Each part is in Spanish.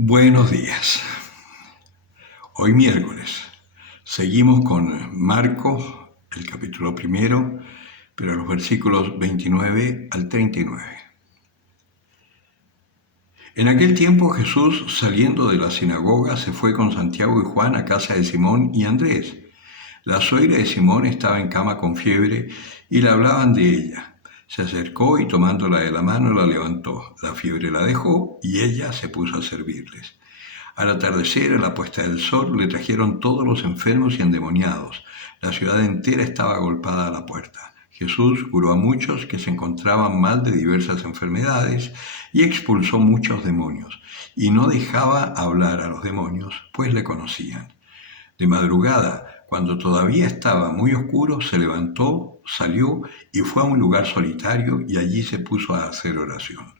Buenos días. Hoy miércoles seguimos con Marcos, el capítulo primero, pero los versículos 29 al 39. En aquel tiempo Jesús, saliendo de la sinagoga, se fue con Santiago y Juan a casa de Simón y Andrés. La suegra de Simón estaba en cama con fiebre y le hablaban de ella. Se acercó y tomándola de la mano la levantó. La fiebre la dejó y ella se puso a servirles. Al atardecer, a la puesta del sol, le trajeron todos los enfermos y endemoniados. La ciudad entera estaba agolpada a la puerta. Jesús curó a muchos que se encontraban mal de diversas enfermedades y expulsó muchos demonios. Y no dejaba hablar a los demonios, pues le conocían. De madrugada, cuando todavía estaba muy oscuro, se levantó, salió y fue a un lugar solitario y allí se puso a hacer oración.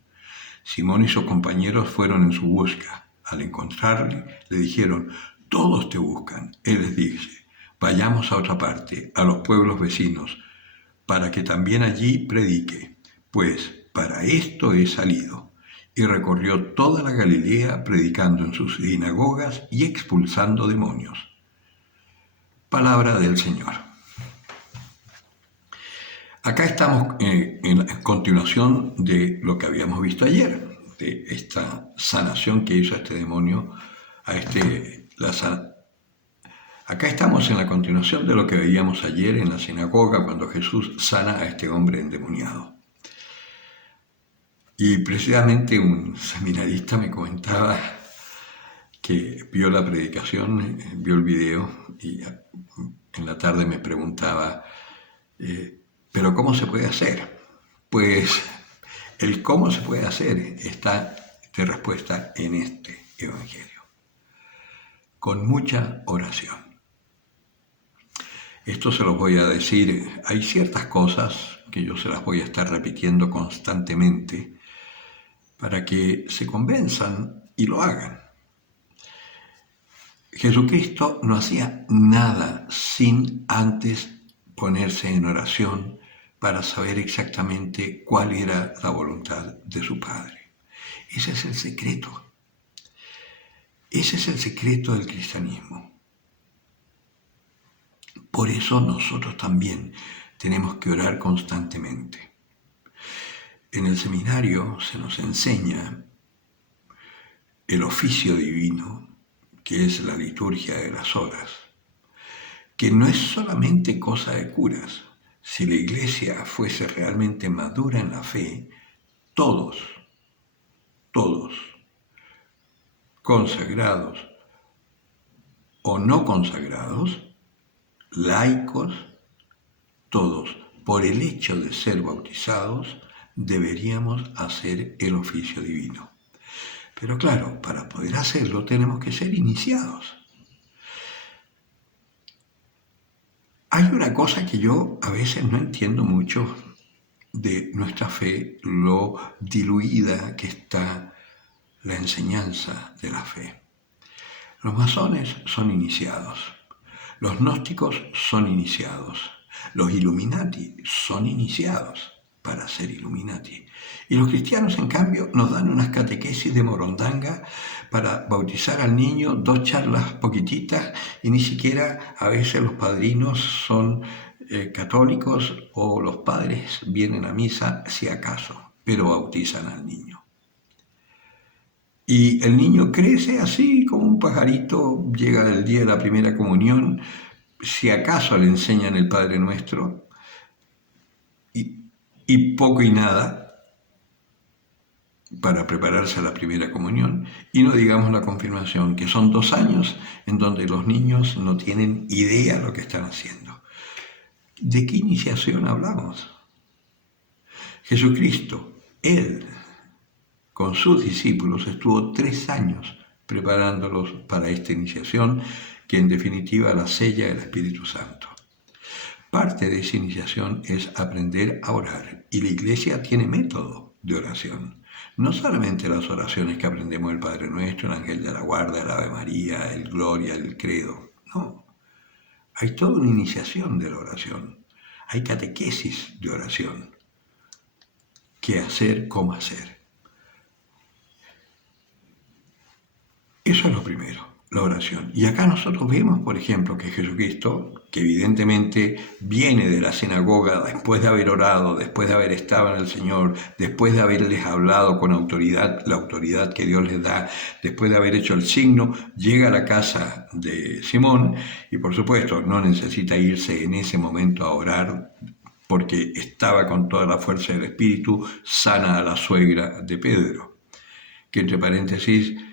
Simón y sus compañeros fueron en su busca. Al encontrarle, le dijeron: «Todos te buscan». Él les dice: «Vayamos a otra parte, a los pueblos vecinos, para que también allí predique, pues para esto he salido». Y recorrió toda la Galilea, predicando en sus sinagogas y expulsando demonios. Palabra del Señor. Acá estamos en la continuación de lo que habíamos visto ayer, de esta sanación que hizo este demonio a Acá estamos en la continuación de lo que veíamos ayer en la sinagoga cuando Jesús sana a este hombre endemoniado. Y precisamente un seminarista me comentaba que vio la predicación, vio el video y en la tarde me preguntaba, ¿pero cómo se puede hacer? Pues el cómo se puede hacer está de respuesta en este evangelio. Con mucha oración. Esto se los voy a decir, hay ciertas cosas que yo se las voy a estar repitiendo constantemente para que se convenzan y lo hagan. Jesucristo no hacía nada sin antes ponerse en oración para saber exactamente cuál era la voluntad de su Padre. Ese es el secreto. Ese es el secreto del cristianismo. Por eso nosotros también tenemos que orar constantemente. En el seminario se nos enseña el oficio divino, que es la liturgia de las horas, que no es solamente cosa de curas. Si la Iglesia fuese realmente madura en la fe, todos, consagrados o no consagrados, laicos, todos, por el hecho de ser bautizados, deberíamos hacer el oficio divino. Pero claro, para poder hacerlo tenemos que ser iniciados. Hay una cosa que yo a veces no entiendo mucho de nuestra fe, lo diluida que está la enseñanza de la fe. Los masones son iniciados, los gnósticos son iniciados, los Illuminati son iniciados para ser Illuminati. Y los cristianos, en cambio, nos dan unas catequesis de morondanga para bautizar al niño, 2 charlas poquititas, y ni siquiera a veces los padrinos son católicos o los padres vienen a misa si acaso, pero bautizan al niño. Y el niño crece así como un pajarito, llega el día de la primera comunión, si acaso le enseñan el Padre Nuestro, y poco y nada para prepararse a la primera comunión, y no digamos la confirmación, que son 2 años en donde los niños no tienen idea de lo que están haciendo. ¿De qué iniciación hablamos? Jesucristo, Él, con sus discípulos, estuvo 3 años preparándolos para esta iniciación, que en definitiva la sella el Espíritu Santo. Parte de esa iniciación es aprender a orar, y la Iglesia tiene método de oración. No solamente las oraciones que aprendemos del Padre Nuestro, el Ángel de la Guarda, el Ave María, el Gloria, el Credo. No, hay toda una iniciación de la oración. Hay catequesis de oración. ¿Qué hacer? ¿Cómo hacer? Eso es lo primero, la oración. Y acá nosotros vemos, por ejemplo, que Jesucristo, que evidentemente viene de la sinagoga después de haber orado, después de haber estado en el Señor, después de haberles hablado con autoridad, la autoridad que Dios les da, después de haber hecho el signo, llega a la casa de Simón y por supuesto no necesita irse en ese momento a orar porque estaba con toda la fuerza del Espíritu, sana a la suegra de Pedro, que entre paréntesis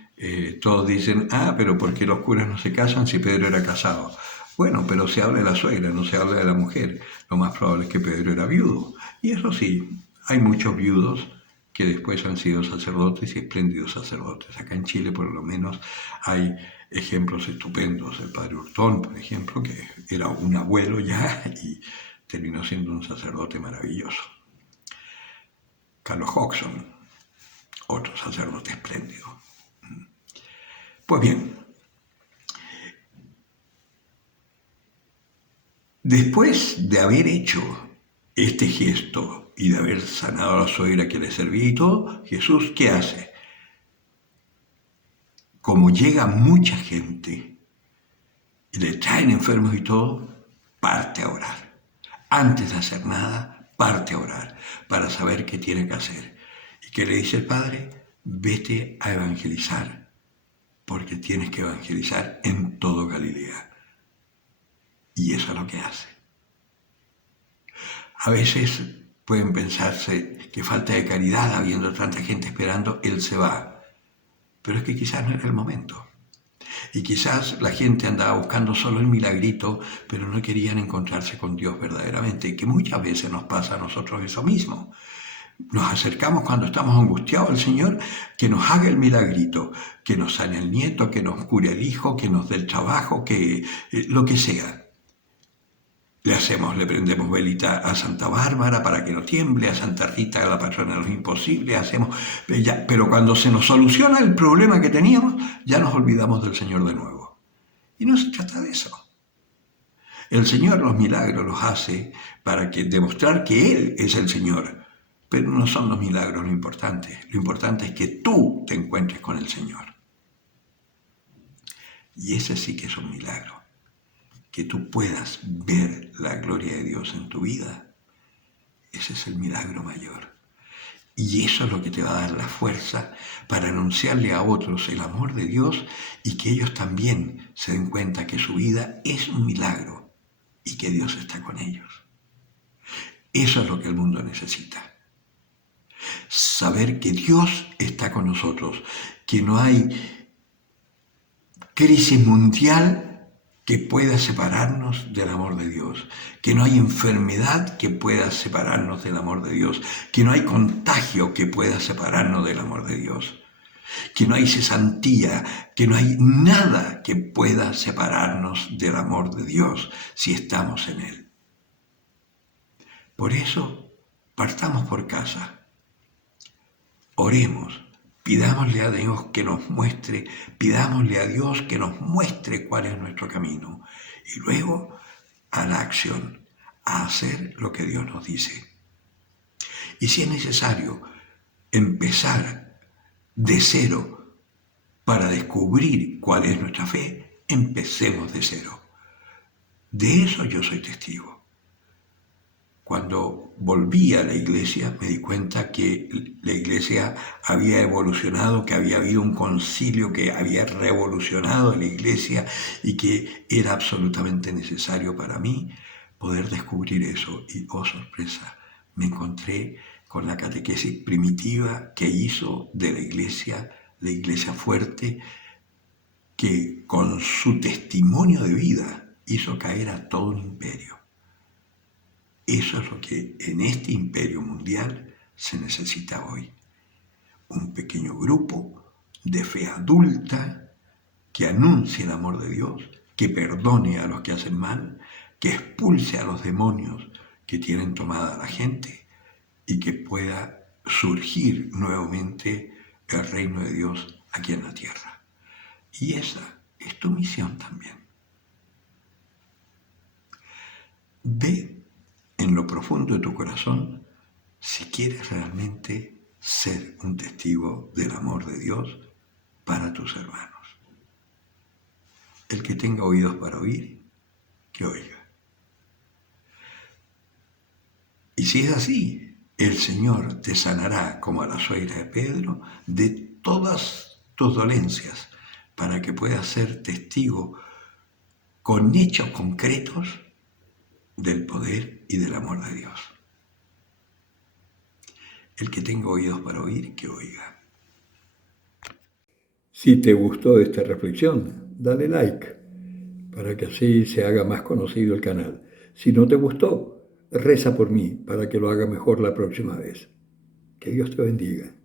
todos dicen, pero ¿por qué los curas no se casan si Pedro era casado? Bueno, pero se habla de la suegra, no se habla de la mujer. Lo más probable es que Pedro era viudo. Y eso sí, hay muchos viudos que después han sido sacerdotes y espléndidos sacerdotes. Acá en Chile, por lo menos, hay ejemplos estupendos. El padre Hurtón, por ejemplo, que era un abuelo ya y terminó siendo un sacerdote maravilloso. Carlos Hodgson, otro sacerdote espléndido. Pues bien, después de haber hecho este gesto y de haber sanado a la suegra que le servía y todo, Jesús, ¿qué hace? Como llega mucha gente y le traen enfermos y todo, parte a orar. Antes de hacer nada, parte a orar para saber qué tiene que hacer. ¿Y qué le dice el Padre? Vete a evangelizar, porque tienes que evangelizar en todo Galilea. Y eso es lo que hace. A veces pueden pensarse que falta de caridad, habiendo tanta gente esperando, Él se va. Pero es que quizás no era el momento. Y quizás la gente andaba buscando solo el milagrito, pero no querían encontrarse con Dios verdaderamente, que muchas veces nos pasa a nosotros eso mismo. Nos acercamos cuando estamos angustiados al Señor, que nos haga el milagrito, que nos sane el nieto, que nos cure el hijo, que nos dé el trabajo, que lo que sea. Le prendemos velita a Santa Bárbara para que no tiemble, a Santa Rita, la patrona de los imposibles, pero cuando se nos soluciona el problema que teníamos, ya nos olvidamos del Señor de nuevo. Y no se trata de eso. El Señor los milagros los hace para demostrar que Él es el Señor. Pero no son los milagros lo importante. Lo importante es que tú te encuentres con el Señor. Y ese sí que es un milagro. Que tú puedas ver la gloria de Dios en tu vida. Ese es el milagro mayor. Y eso es lo que te va a dar la fuerza para anunciarle a otros el amor de Dios y que ellos también se den cuenta que su vida es un milagro y que Dios está con ellos. Eso es lo que el mundo necesita. Saber que Dios está con nosotros, que no hay crisis mundial que pueda separarnos del amor de Dios, que no hay enfermedad que pueda separarnos del amor de Dios, que no hay contagio que pueda separarnos del amor de Dios, que no hay cesantía, que no hay nada que pueda separarnos del amor de Dios si estamos en Él. Por eso, partamos por casa. Oremos, pidámosle a Dios que nos muestre, pidámosle a Dios que nos muestre cuál es nuestro camino. Y luego a la acción, a hacer lo que Dios nos dice. Y si es necesario empezar de cero para descubrir cuál es nuestra fe, empecemos de cero. De eso yo soy testigo. Cuando volví a la iglesia me di cuenta que la iglesia había evolucionado, que había habido un concilio que había revolucionado la iglesia y que era absolutamente necesario para mí poder descubrir eso. Y oh sorpresa, me encontré con la catequesis primitiva que hizo de la iglesia fuerte, que con su testimonio de vida hizo caer a todo un imperio. Eso es lo que en este imperio mundial se necesita hoy. Un pequeño grupo de fe adulta que anuncie el amor de Dios, que perdone a los que hacen mal, que expulse a los demonios que tienen tomada a la gente y que pueda surgir nuevamente el reino de Dios aquí en la tierra. Y esa es tu misión también. Ve en lo profundo de tu corazón si quieres realmente ser un testigo del amor de Dios para tus hermanos. El que tenga oídos para oír, que oiga. Y si es así, el Señor te sanará, como a la suegra de Pedro, de todas tus dolencias, para que puedas ser testigo con hechos concretos del poder y del amor de Dios. El que tenga oídos para oír, que oiga. Si te gustó esta reflexión, dale like para que así se haga más conocido el canal. Si no te gustó, reza por mí para que lo haga mejor la próxima vez. Que Dios te bendiga.